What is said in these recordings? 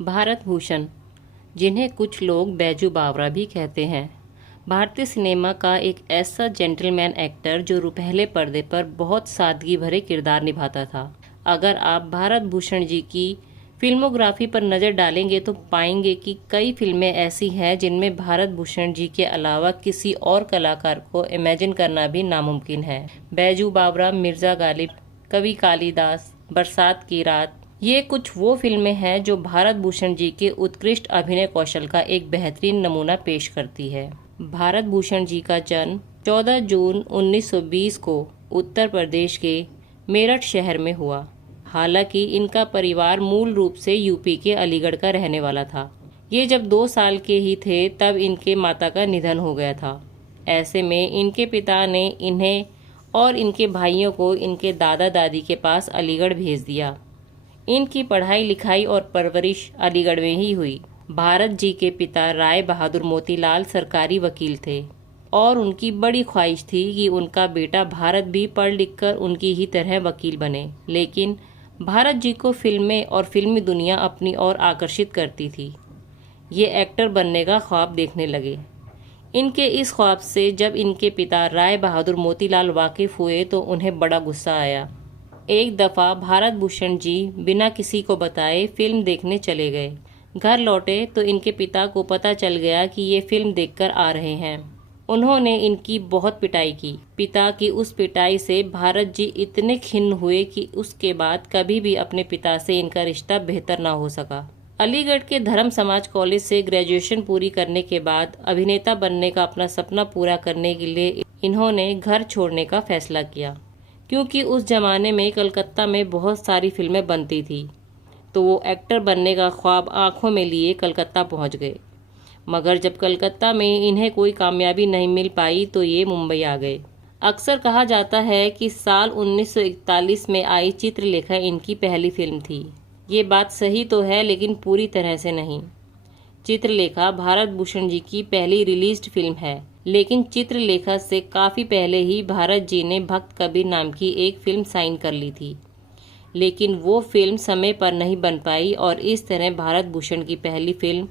भारत भूषण, जिन्हें कुछ लोग बैजू बावरा भी कहते हैं, भारतीय सिनेमा का एक ऐसा जेंटलमैन एक्टर जो पहले पर्दे पर बहुत सादगी भरे किरदार निभाता था। अगर आप भारत भूषण जी की फिल्मोग्राफी पर नज़र डालेंगे तो पाएंगे कि कई फिल्में ऐसी हैं जिनमें भारत भूषण जी के अलावा किसी और कलाकार को इमेजिन करना भी नामुमकिन है। बैजू बावरा, मिर्ज़ा गालिब, कवि कालिदास, बरसात की रात, ये कुछ वो फिल्में हैं जो भारत भूषण जी के उत्कृष्ट अभिनय कौशल का एक बेहतरीन नमूना पेश करती है। भारत भूषण जी का जन्म 14 जून 1920 को उत्तर प्रदेश के मेरठ शहर में हुआ। हालांकि इनका परिवार मूल रूप से यूपी के अलीगढ़ का रहने वाला था। ये जब 2 साल के ही थे तब इनके माता का निधन हो गया था। ऐसे में इनके पिता ने इन्हें और इनके भाइयों को इनके दादा दादी के पास अलीगढ़ भेज दिया। इनकी पढ़ाई लिखाई और परवरिश अलीगढ़ में ही हुई। भारत जी के पिता राय बहादुर मोतीलाल सरकारी वकील थे और उनकी बड़ी ख्वाहिश थी कि उनका बेटा भारत भी पढ़ लिखकर उनकी ही तरह वकील बने। लेकिन भारत जी को फिल्में और फिल्मी दुनिया अपनी ओर आकर्षित करती थी। ये एक्टर बनने का ख्वाब देखने लगे। इनके इस ख्वाब से जब इनके पिता राय बहादुर मोतीलाल वाकिफ हुए तो उन्हें बड़ा गुस्सा आया। एक दफ़ा भारत भूषण जी बिना किसी को बताए फिल्म देखने चले गए। घर लौटे तो इनके पिता को पता चल गया कि ये फिल्म देखकर आ रहे हैं। उन्होंने इनकी बहुत पिटाई की। पिता की उस पिटाई से भारत जी इतने खिन्न हुए कि उसके बाद कभी भी अपने पिता से इनका रिश्ता बेहतर ना हो सका। अलीगढ़ के धर्म समाज कॉलेज से ग्रेजुएशन पूरी करने के बाद अभिनेता बनने का अपना सपना पूरा करने के लिए इन्होंने घर छोड़ने का फैसला किया। क्योंकि उस जमाने में कलकत्ता में बहुत सारी फिल्में बनती थी, तो वो एक्टर बनने का ख्वाब आंखों में लिए कलकत्ता पहुंच गए। मगर जब कलकत्ता में इन्हें कोई कामयाबी नहीं मिल पाई तो ये मुंबई आ गए। अक्सर कहा जाता है कि साल 1941 में आई चित्रलेखा इनकी पहली फिल्म थी। ये बात सही तो है, लेकिन पूरी तरह से नहीं। चित्रलेखा भारत भूषण जी की पहली रिलीज्ड फिल्म है, लेकिन चित्रलेखा से काफ़ी पहले ही भारत जी ने भक्त कबीर नाम की एक फिल्म साइन कर ली थी। लेकिन वो फिल्म समय पर नहीं बन पाई और इस तरह भारत भूषण की पहली फिल्म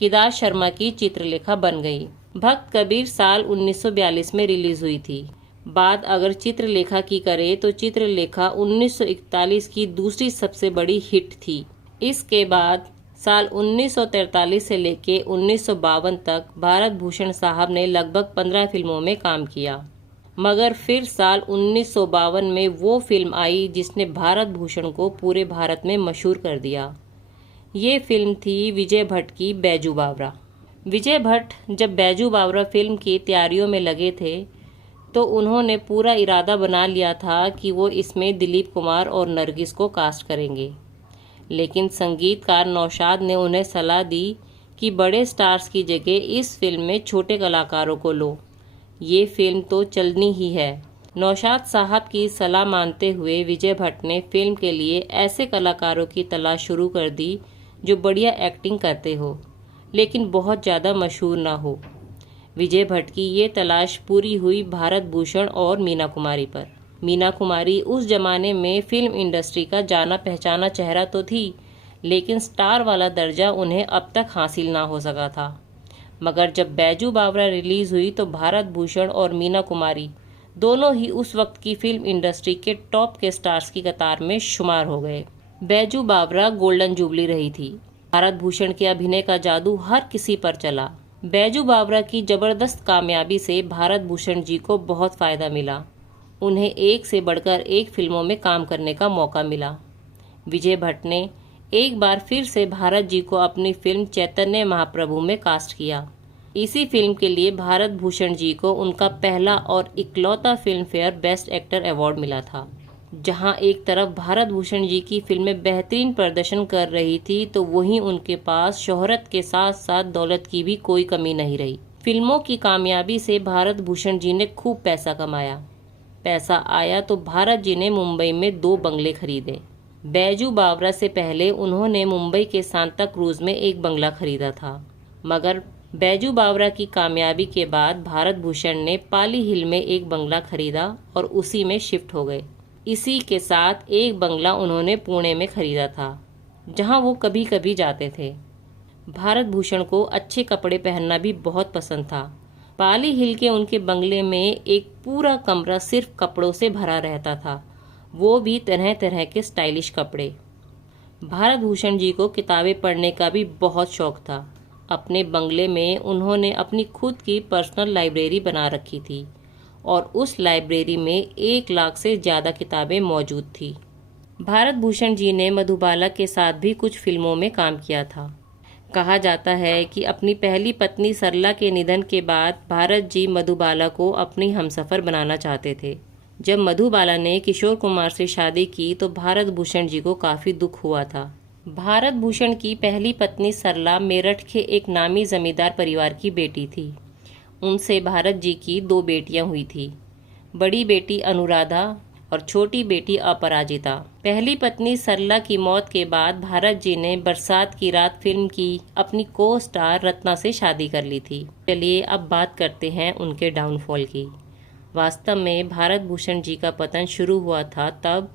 केदार शर्मा की चित्रलेखा बन गई। भक्त कबीर साल 1942 में रिलीज हुई थी। बात अगर चित्रलेखा की करें तो चित्रलेखा 1941 की दूसरी सबसे बड़ी हिट थी। इसके बाद साल 1943 से लेके 1952 तक भारत भूषण साहब ने लगभग 15 फिल्मों में काम किया। मगर फिर साल 1952 में वो फिल्म आई जिसने भारत भूषण को पूरे भारत में मशहूर कर दिया। ये फिल्म थी विजय भट्ट की बैजू बावरा। विजय भट्ट जब बैजू बावरा फिल्म की तैयारियों में लगे थे तो उन्होंने पूरा इरादा बना लिया था कि वो इसमें दिलीप कुमार और नरगिस को कास्ट करेंगे। लेकिन संगीतकार नौशाद ने उन्हें सलाह दी कि बड़े स्टार्स की जगह इस फिल्म में छोटे कलाकारों को लो, ये फिल्म तो चलनी ही है। नौशाद साहब की सलाह मानते हुए विजय भट्ट ने फिल्म के लिए ऐसे कलाकारों की तलाश शुरू कर दी जो बढ़िया एक्टिंग करते हो लेकिन बहुत ज़्यादा मशहूर ना हो। विजय भट्ट की ये तलाश पूरी हुई भारत भूषण और मीना कुमारी पर। मीना कुमारी उस जमाने में फिल्म इंडस्ट्री का जाना पहचाना चेहरा तो थी, लेकिन स्टार वाला दर्जा उन्हें अब तक हासिल ना हो सका था। मगर जब बैजू बावरा रिलीज हुई तो भारत भूषण और मीना कुमारी दोनों ही उस वक्त की फिल्म इंडस्ट्री के टॉप के स्टार्स की कतार में शुमार हो गए। बैजू बावरा गोल्डन जुबली रही थी। भारत भूषण के अभिनय का जादू हर किसी पर चला। बैजू बावरा की जबरदस्त कामयाबी से भारत भूषण जी को बहुत फायदा मिला। उन्हें एक से बढ़कर एक फिल्मों में काम करने का मौका मिला। विजय भट्ट ने एक बार फिर से भारत जी को अपनी फिल्म चैतन्य महाप्रभु में कास्ट किया। इसी फिल्म के लिए भारत भूषण जी को उनका पहला और इकलौता film fair best actor award मिला था। जहां एक तरफ भारत भूषण जी की फिल्में बेहतरीन प्रदर्शन कर रही थी तो वहीं उनके पास शोहरत के साथ साथ दौलत की भी कोई कमी नहीं रही। फिल्मों की कामयाबी से भारत भूषण जी ने खूब पैसा कमाया। पैसा आया तो भारत जी ने मुंबई में 2 बंगले खरीदे। बैजू बावरा से पहले उन्होंने मुंबई के सांता क्रूज में एक बंगला खरीदा था। मगर बैजू बावरा की कामयाबी के बाद भारत भूषण ने पाली हिल में एक बंगला खरीदा और उसी में शिफ्ट हो गए। इसी के साथ एक बंगला उन्होंने पुणे में खरीदा था। जहां वो कभी कभी जाते थे। भारत भूषण को अच्छे कपड़े पहनना भी बहुत पसंद था। पाली हिल के उनके बंगले में एक पूरा कमरा सिर्फ कपड़ों से भरा रहता था, वो भी तरह तरह के स्टाइलिश कपड़े। भारत भूषण जी को किताबें पढ़ने का भी बहुत शौक था। अपने बंगले में उन्होंने अपनी खुद की पर्सनल लाइब्रेरी बना रखी थी और उस लाइब्रेरी में 1 लाख से ज़्यादा किताबें मौजूद थी। भारत भूषण जी ने मधुबाला के साथ भी कुछ फिल्मों में काम किया था। कहा जाता है कि अपनी पहली पत्नी सरला के निधन के बाद भारत जी मधुबाला को अपनी हमसफ़र बनाना चाहते थे। जब मधुबाला ने किशोर कुमार से शादी की तो भारत भूषण जी को काफ़ी दुख हुआ था। भारत भूषण की पहली पत्नी सरला मेरठ के एक नामी जमींदार परिवार की बेटी थी। उनसे भारत जी की 2 बेटियां हुई थी, बड़ी बेटी अनुराधा और छोटी बेटी अपराजिता। पहली पत्नी सरला की मौत के बाद भारत जी ने बरसात की रात फिल्म की अपनी को स्टार रत्ना से शादी कर ली थी। चलिए अब बात करते हैं उनके डाउनफॉल की। वास्तव में भारत भूषण जी का पतन शुरू हुआ था तब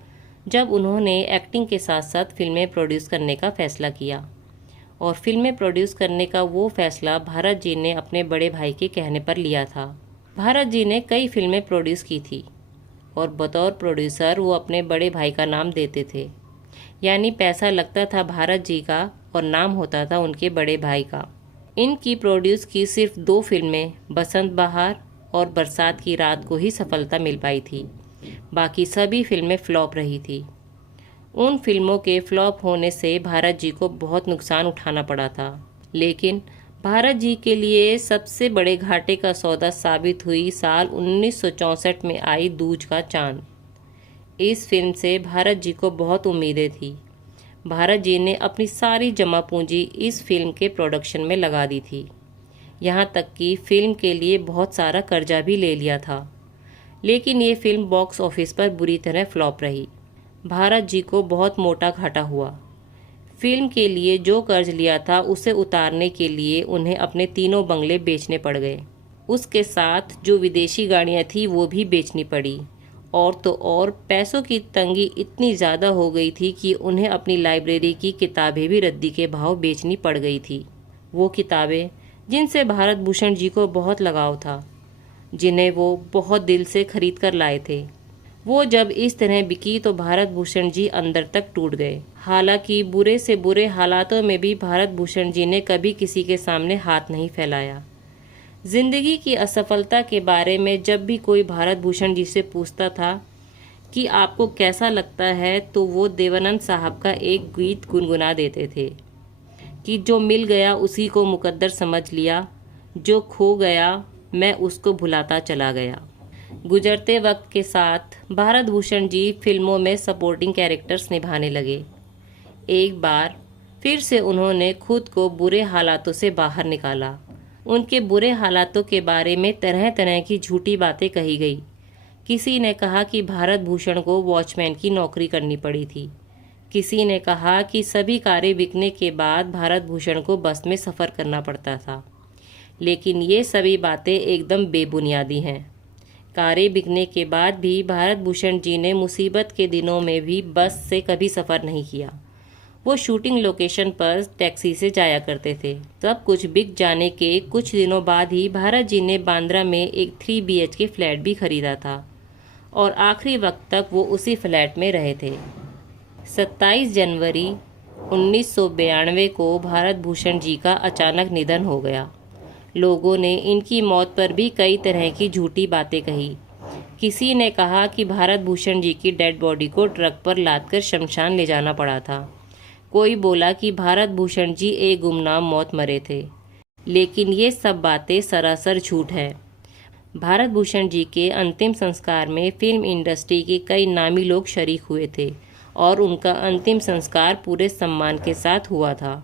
जब उन्होंने एक्टिंग के साथ साथ फिल्में प्रोड्यूस करने का फैसला किया। और फिल्में प्रोड्यूस करने का वो फैसला भारत जी ने अपने बड़े भाई के कहने पर लिया था। भारत जी ने कई फिल्में प्रोड्यूस की थी और बतौर प्रोड्यूसर वो अपने बड़े भाई का नाम देते थे, यानी पैसा लगता था भारत जी का और नाम होता था उनके बड़े भाई का। इनकी प्रोड्यूस की सिर्फ 2 फिल्में बसंत बहार और बरसात की रात को ही सफलता मिल पाई थी, बाकी सभी फिल्में फ्लॉप रही थी। उन फिल्मों के फ्लॉप होने से भारत जी को बहुत नुकसान उठाना पड़ा था, लेकिन भारत जी के लिए सबसे बड़े घाटे का सौदा साबित हुई साल 1964 में आई दूज का चांद। इस फिल्म से भारत जी को बहुत उम्मीदें थी। भारत जी ने अपनी सारी जमा पूंजी इस फिल्म के प्रोडक्शन में लगा दी थी, यहाँ तक कि फिल्म के लिए बहुत सारा कर्जा भी ले लिया था। लेकिन ये फिल्म बॉक्स ऑफिस पर बुरी तरह फ्लॉप रही। भारत जी को बहुत मोटा घाटा हुआ। फिल्म के लिए जो कर्ज लिया था उसे उतारने के लिए उन्हें अपने 3 बंगले बेचने पड़ गए। उसके साथ जो विदेशी गाड़ियाँ थी वो भी बेचनी पड़ी। और तो और पैसों की तंगी इतनी ज़्यादा हो गई थी कि उन्हें अपनी लाइब्रेरी की किताबें भी रद्दी के भाव बेचनी पड़ गई थी। वो किताबें जिनसे भारत भूषण जी को बहुत लगाव था, जिन्हें वो बहुत दिल से खरीद कर लाए थे, वो जब इस तरह बिकी तो भारत भूषण जी अंदर तक टूट गए। हालांकि बुरे से बुरे हालातों में भी भारत भूषण जी ने कभी किसी के सामने हाथ नहीं फैलाया। जिंदगी की असफलता के बारे में जब भी कोई भारत भूषण जी से पूछता था कि आपको कैसा लगता है, तो वो देवानंद साहब का एक गीत गुनगुना देते थे कि जो मिल गया उसी को मुकद्दर समझ लिया, जो खो गया मैं उसको भुलाता चला गया। गुजरते वक्त के साथ भारत भूषण जी फिल्मों में सपोर्टिंग कैरेक्टर्स निभाने लगे। एक बार फिर से उन्होंने खुद को बुरे हालातों से बाहर निकाला। उनके बुरे हालातों के बारे में तरह तरह की झूठी बातें कही गई। किसी ने कहा कि भारत भूषण को वॉचमैन की नौकरी करनी पड़ी थी। किसी ने कहा कि सभी कारें बिकने के बाद भारत भूषण को बस में सफ़र करना पड़ता था। लेकिन ये सभी बातें एकदम बेबुनियादी हैं। कारें बिकने के बाद भी भारत भूषण जी ने मुसीबत के दिनों में भी बस से कभी सफ़र नहीं किया। वो शूटिंग लोकेशन पर टैक्सी से जाया करते थे। सब कुछ बिक जाने के कुछ दिनों बाद ही भारत जी ने बांद्रा में एक 3 BHK फ्लैट भी खरीदा था और आखिरी वक्त तक वो उसी फ्लैट में रहे थे। 27 जनवरी 1992 को भारत भूषण जी का अचानक निधन हो गया। लोगों ने इनकी मौत पर भी कई तरह की झूठी बातें कही। किसी ने कहा कि भारत भूषण जी की डेड बॉडी को ट्रक पर लादकर शमशान ले जाना पड़ा था। कोई बोला कि भारत भूषण जी एक गुमनाम मौत मरे थे। लेकिन ये सब बातें सरासर झूठ है। भारत भूषण जी के अंतिम संस्कार में फिल्म इंडस्ट्री के कई नामी लोग शरीक हुए थे और उनका अंतिम संस्कार पूरे सम्मान के साथ हुआ था।